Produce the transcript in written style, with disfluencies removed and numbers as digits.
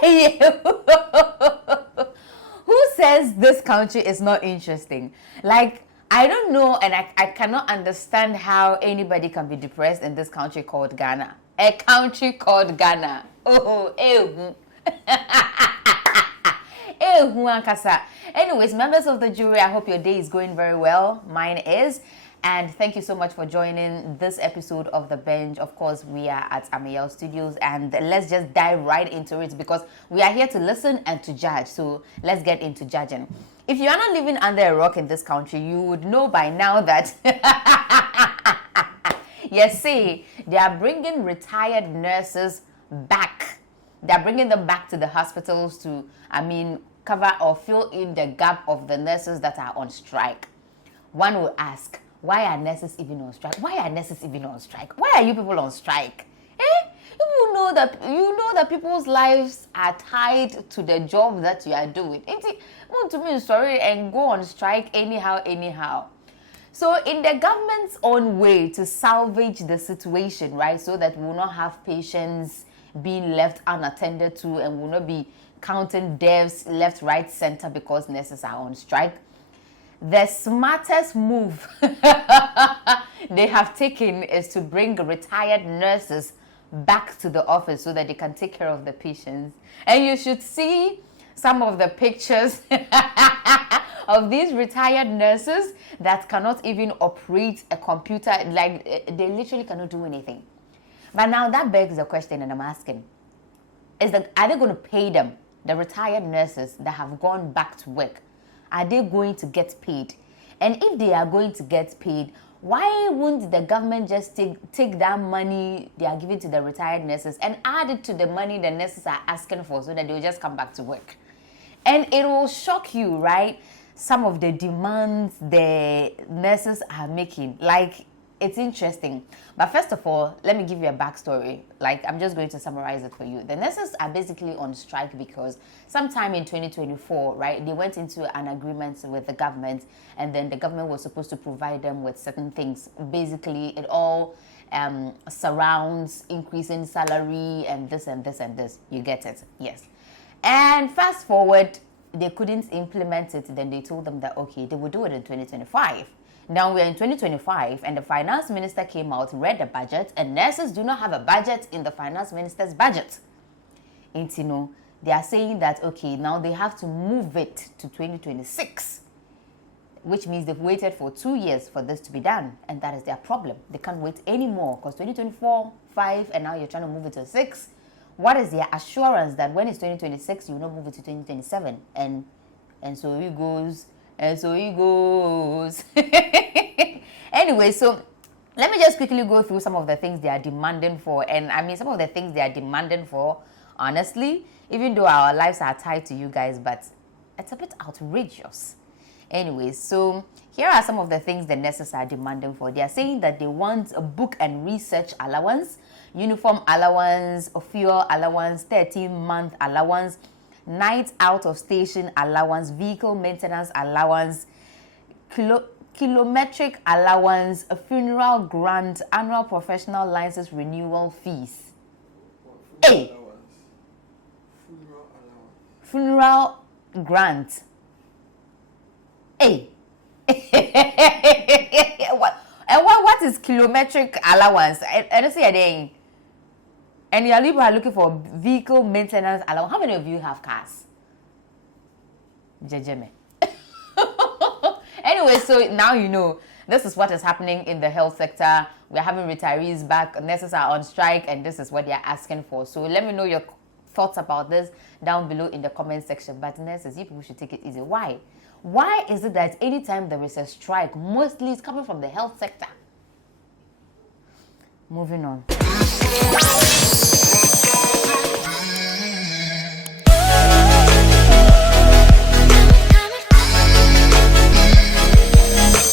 Hey, who says this country is not interesting? Like, I don't know, and I cannot understand how anybody can be depressed in this country called Ghana. A country called Ghana. Oh, anyways, members of the jury, I hope your day is going very well. Mine is. And thank you so much for joining this episode of The Bench. Of course, we are at Ameyaw Studios, and let's just dive right into it because we are here to listen and to judge. So let's get into judging. If you are not living under a rock in this country, you would know by now that yes, see, they are bringing retired nurses back. They are bringing them back to the hospitals to, cover or fill in the gap of the nurses that are on strike. One will ask, why are nurses even on strike? Why are nurses even on strike? Why are you people on strike? You know that people's lives are tied to the job that you are doing. Want to be sorry and go on strike anyhow. So in the government's own way to salvage the situation, right, so that we will not have patients being left unattended to and will not be counting deaths left, right, center because nurses are on strike, the smartest move they have taken is to bring retired nurses back to the office so that they can take care of the patients. And you should see some of the pictures of these retired nurses that cannot even operate a computer. Like, they literally cannot do anything. But now that begs the question, and I'm asking, are they going to pay them, the retired nurses that have gone back to work? Are they going to get paid? And if they are going to get paid, why wouldn't the government just take that money they are giving to the retired nurses and add it to the money the nurses are asking for so that they will just come back to work? And it will shock you, right? Some of the demands the nurses are making. Like, it's interesting. But first of all, let me give you a backstory. Like, I'm just going to summarize it for you. The nurses are basically on strike because sometime in 2024, right, they went into an agreement with the government, and then the government was supposed to provide them with certain things. Basically, it all surrounds increasing salary and this and this and this. You get it? Yes. And fast forward, they couldn't implement it. Then they told them that, okay, they will do it in 2025. Now we're in 2025, and the finance minister came out, read the budget, and nurses do not have a budget in the finance minister's budget. And they are saying that, okay, now they have to move it to 2026, which means they've waited for 2 years for this to be done, and that is their problem. They can't wait anymore because 2024, 5, and now you're trying to move it to 6. What is their assurance that when it's 2026, you will not move it to 2027? And so it goes. And so he goes. Anyway, so let me just quickly go through some of the things they are demanding for. And some of the things they are demanding for, honestly, even though our lives are tied to you guys, but it's a bit outrageous. Anyway, so here are some of the things the nurses are demanding for. They are saying that they want a book and research allowance, uniform allowance, fuel allowance, 13-month allowance, night out of station allowance, vehicle maintenance allowance, kilometric allowance, a funeral grant, annual professional license renewal fees. Hey! Funeral grant. Hey! What is kilometric allowance? I don't see a day. And your people are looking for vehicle maintenance allowance. How many of you have cars? Jejeme. Anyway, so now you know this is what is happening in the health sector. We're having retirees back, nurses are on strike, and this is what they're asking for. So let me know your thoughts about this down below in the comment section. But nurses, you people should take it easy. Why? Why is it that anytime there is a strike, mostly it's coming from the health sector? Moving on.